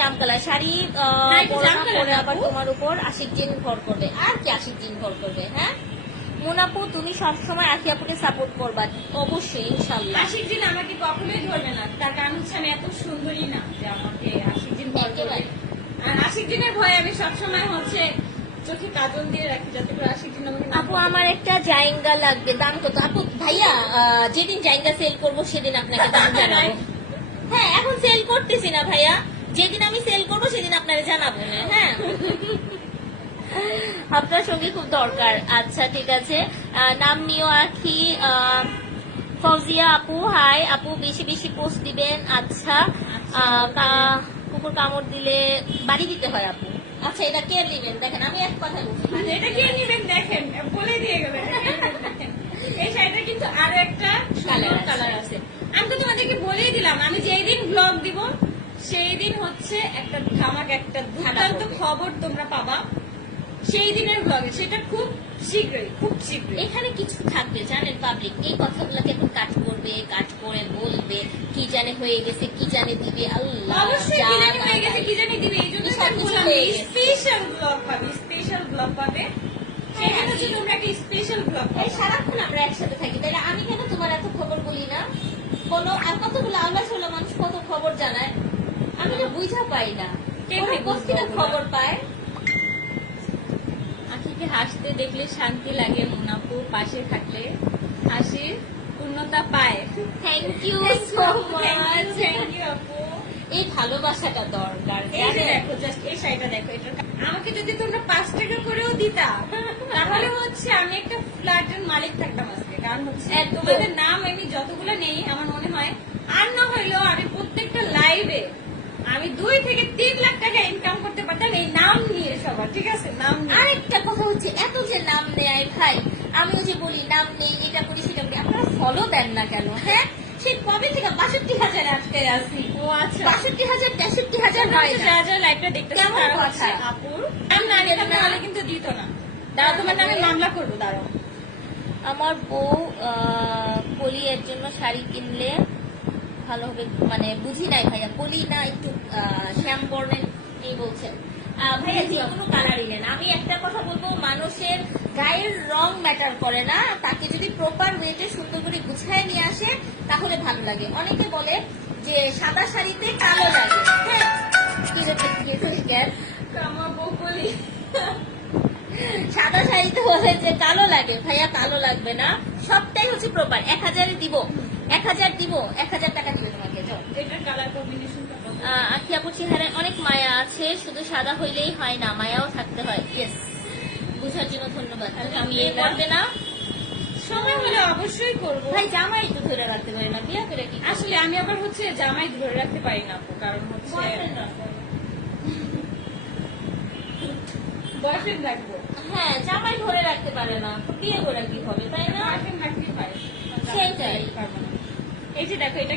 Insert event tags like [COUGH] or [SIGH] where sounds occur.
জাম colour sari পরো পরে আবার তোমার উপর আশিক জিন ভর করবে। আর কি আশিক জিন ভর করবে হ্যাঁ? মুনাপু তুমি সবসময় আখিয়াপুকে সাপোর্ট করবা। অবশ্যই ইনশাল্লাহ আশিক দিন আমাকে কখনোই ধরবে না। তার কারণ হচ্ছে আমি এত সুন্দরী না যে আমাকে আশিক দিন ভয় করবে। আর আশিক দিনের ভয়ে আমি সবসময় হচ্ছে চোখে কাজল দিয়ে রাখি যাতে করে আশিক দিন আমাকে আপু আমার একটা জাইঙ্গা লাগবে দাম কত? আপু ভাইয়া যেদিন জাইঙ্গা সেল করব সেদিন আপনাকে দাম জানাব। [LAUGHS] হ্যাঁ এখন সেল করতেছি না ভাইয়া। যেদিন আমি সেল করব সেদিন আপনারা জানাব। হ্যাঁ? আপনার সঙ্গে খুব দরকার। আচ্ছা ঠিক আছে। নাম নিও আখি। ফৌজিয়া আপু হাই আপু বেশি বেশি পোস্ট দিবেন। আচ্ছা কুকুর কামড় দিলে বাড়ি দিতে হয় আপু। আচ্ছা এটা কে নেবেন? দেখেন আমি এক কথা বলছি। আচ্ছা, এটা কে নিবেন? দেখেন বলে দিয়ে গেলেন। এই শাড়িটা কিন্তু আরও একটা কালার আছে। কালার আছে। আমি তো তোমাদেরকে বলেই দিলাম আমি যেই দিন ব্লগ দিব হচ্ছে একটা ধামাক একটা দুর্দান্ত খবর তোমরা পাবা। সেই দিনের ব্লগে সেটা খুব শীঘ্রই খুব শীঘ্রই। এখানে কিছু থাকবে জানেন পাবলিক এই কথাগুলোকে এখন কাট করবে কাট করে বলবে কি জানে হয়ে গেছে কি জানে দিবে আল্লাহ অবশ্যই কি জানি হয়ে গেছে কি জানি দিবে এই জন্য হয়ে গেছে। স্পেশাল ব্লগ পাবে স্পেশাল ব্লগ পাবে। তোমরা একটা স্পেশাল ব্লগ এই সারাক্ষণ আমরা একসাথে থাকি তাই আমি কেন তোমার এত খবর বলি না? বলো আর কতগুলো আল্লাহ মানুষ কত খবর জানায়? আমি তো বুঝা পাই না? খবর পায়। আখিকে হাসতে দেখলে শান্তি লাগে মুনাপু পাশে থাকলে। হাসির পূর্ণতা পায়। Thank you so much thank you আপু। এই ভালোবাসাটা দরকার এই যে দেখো জাস্ট এই শাড়িটা দেখো এটা আমাকে যদি তোমরা পাঁচ টাকা করেও দিতা তাহলে হচ্ছে আমি একটা ফ্ল্যাটের মালিক থাকতাম আজকে। কারণ হচ্ছে তোমাদের নাম আমি যতগুলো নেই আমার মনে হয় আর না হইলেও আমি প্রত্যেকটা লাইভে আমি দুই থেকে তিন লাখ টাকা ইনকাম করতে পারতাম এই নাম নিয়ে সবার ঠিক আছে? নাম নিয়ে। আরেকটা কথা হচ্ছে এত যে নাম নেয় ভাই আমিও যে বলি নাম নেই এটা করি সেটা করি আপনারা ফলো দেন না কেন হ্যাঁ? সেই কবে থেকে বাষট্টি হাজার আটকে আছি? ও আচ্ছা। বাষট্টি হাজার তেষট্টি হাজার হয় না। যারা লাইভটা দেখতেছে কেমন কথা? আপুর। নাম না নিতাম তাহলে কিন্তু দিত না। দাঁড়াও তোমার নামে মামলা করব দাঁড়াও। আমার বউ পলি এর জন্য শাড়ি কিনলে ভালো হবে মানে বুঝি নাই ভাইয়া পলি না একটু শ্যাম বর্ণের এই বলছেন। ভাইয়া যে কোনো কালারই নেন আমি একটা কথা বলব মানুষের গায়ের রং ম্যাটার করে না। তাকে যদি প্রপার ওয়েটে সুন্দর করে গুছায় নিয়ে আসে তাহলে ভালো লাগে। অনেকে বলে যে সাদা শাড়িতে কালো লাগে। হ্যাঁ সাদা শাড়িতে বলে যে কালো লাগে। ভাইয়া কালো লাগবে না। সবটাই হচ্ছে প্রপার এক হাজারে দিব। এক হাজার দিব। এক হাজার টাকা দিবে তোমাকে যাও এটার কালার কম্বিনেশন আহ, আখি আপুর চেহারায় অনেক মায়া আছে শুধু সাদা হইলেই হয় না মায়াও থাকতে হয়। ইয়েস বুঝার জন্য ধন্যবাদ। আলহামদুলিল্লাহ। বিয়ে করবে না? সময় হলে অবশ্যই করব। ভাই জামাই তো ধরে রাখতে পারে না বিয়ে করে কি আসলে আমি আবার হচ্ছে জামাই ধরে রাখতে পারি না কারণ হচ্ছে বয়ফ্রেন্ড রাখব? হ্যাঁ জামাই ধরে রাখতে পারে না বিয়ে করে কি হবে তাই না? বয়ফ্রেন্ড রাখতেই পারি। সেইটাই। এই যে দেখো এটা